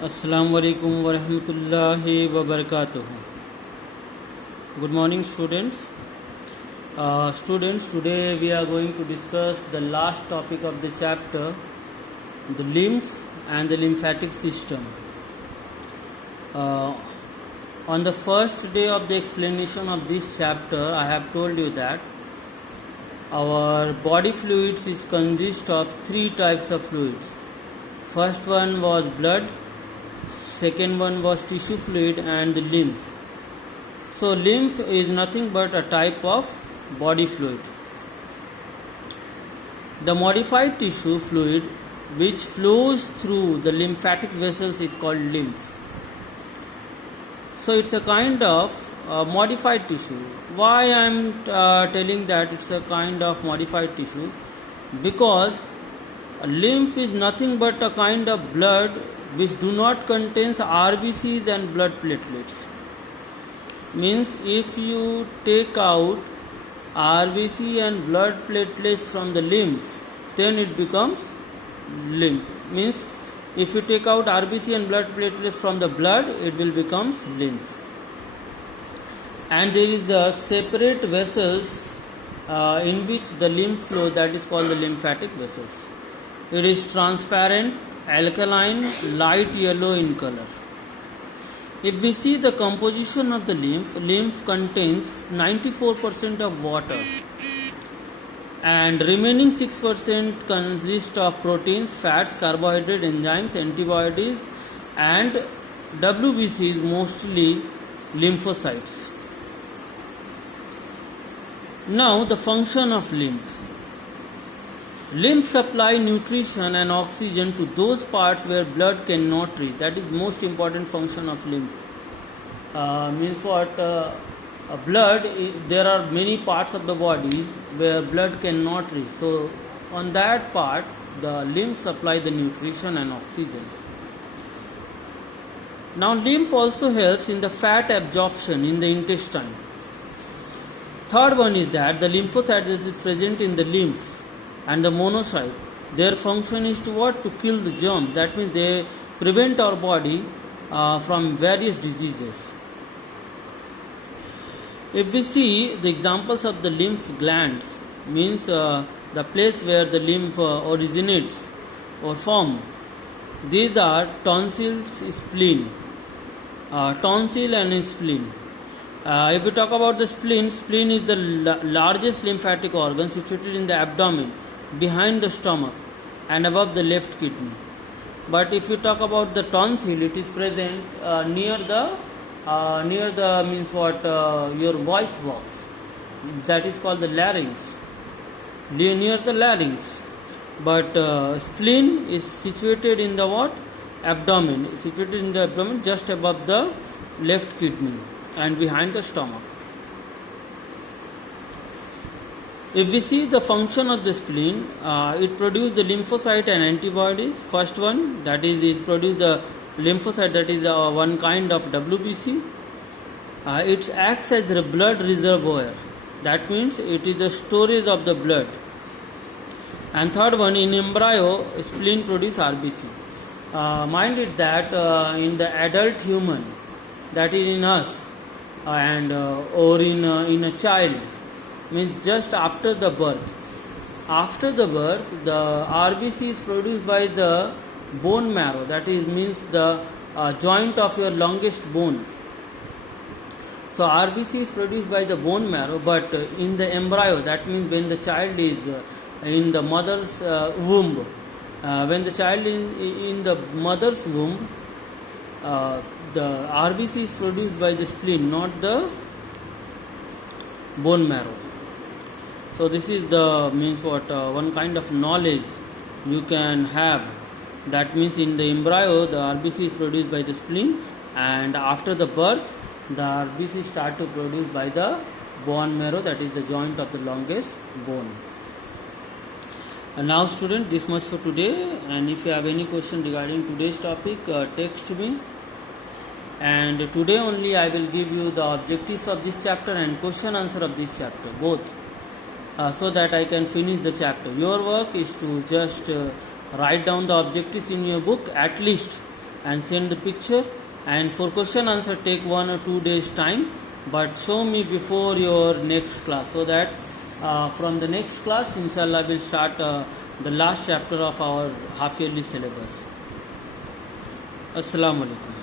Assalamu alaikum wa rahmatullahi wa barakatuh. Good morning, students. Today we are going to discuss the last topic of the chapter, the limbs and the lymphatic system. On the first day of the explanation of this chapter, I have told you that our body fluids consist of three types of fluids. First one was blood, second one was tissue fluid, and the lymph. So lymph is nothing but a type of body fluid. The modified tissue fluid which flows through the lymphatic vessels is called lymph. So it's a kind of modified tissue. Why I am telling that it's a kind of modified tissue? Because lymph is nothing but a kind of blood which do not contains RBCs and blood platelets. Means if you take out RBC and blood platelets from the lymph, then it becomes lymph. Means if you take out RBC and blood platelets from the blood, it will become lymph. And there is the separate vessels in which the lymph flows, that is called the lymphatic vessels. It is transparent, alkaline, light yellow in color. If we see the composition of the lymph contains 94% of water and remaining 6% consists of proteins, fats, carbohydrates, enzymes, antibodies and WBCs, mostly lymphocytes. Now the function of lymph. Lymph supply nutrition and oxygen to those parts where blood cannot reach. That is most important function of lymph. Means what? Blood, there are many parts of the body where blood cannot reach. So on that part, the lymph supply the nutrition and oxygen. Now lymph also helps in the fat absorption in the intestine. Third one is that the lymphocyte that is present in the lymph and the monocyte, their function is to what? To kill the germs. That means they prevent our body from various diseases. If we see the examples of the lymph glands, means the place where the lymph originates or form, these are tonsils, spleen. Tonsil and spleen. If we talk about the spleen is the largest lymphatic organ situated in the abdomen, behind the stomach and above the left kidney. But if you talk about the tonsil, it is present near the means what, your voice box, that is called the larynx, near the larynx. But spleen is situated in the what? Abdomen, situated in the abdomen just above the left kidney and behind the stomach. If we see the function of the spleen, it produces the lymphocyte and antibodies. First one, that is, it produces the lymphocyte, that is one kind of WBC. It acts as the blood reservoir. That means it is the storage of the blood. And third one, in embryo, spleen produces RBC. Mind it that in the adult human, that is in us, and or in a child, means just after the birth. After the birth, the RBC is produced by the bone marrow, that is means the joint of your longest bones. So RBC is produced by the bone marrow, but in the embryo, that means when the child is in the mother's womb, when the child is in the mother's womb, the RBC is produced by the spleen, not the bone marrow. So this is the means what, one kind of knowledge you can have. That means in the embryo the RBC is produced by the spleen, and after the birth the RBC start to produce by the bone marrow, that is the joint of the longest bone. And now student, this much for today, and if you have any question regarding today's topic, text me. And today only I will give you the objectives of this chapter and question answer of this chapter, both, so that I can finish the chapter. Your work is to just write down the objectives in your book, at least and send the picture. And for question answer take 1 or 2 days time, but show me before your next class, so that from the next class inshallah will start the last chapter of our half yearly syllabus. Assalamu alaikum.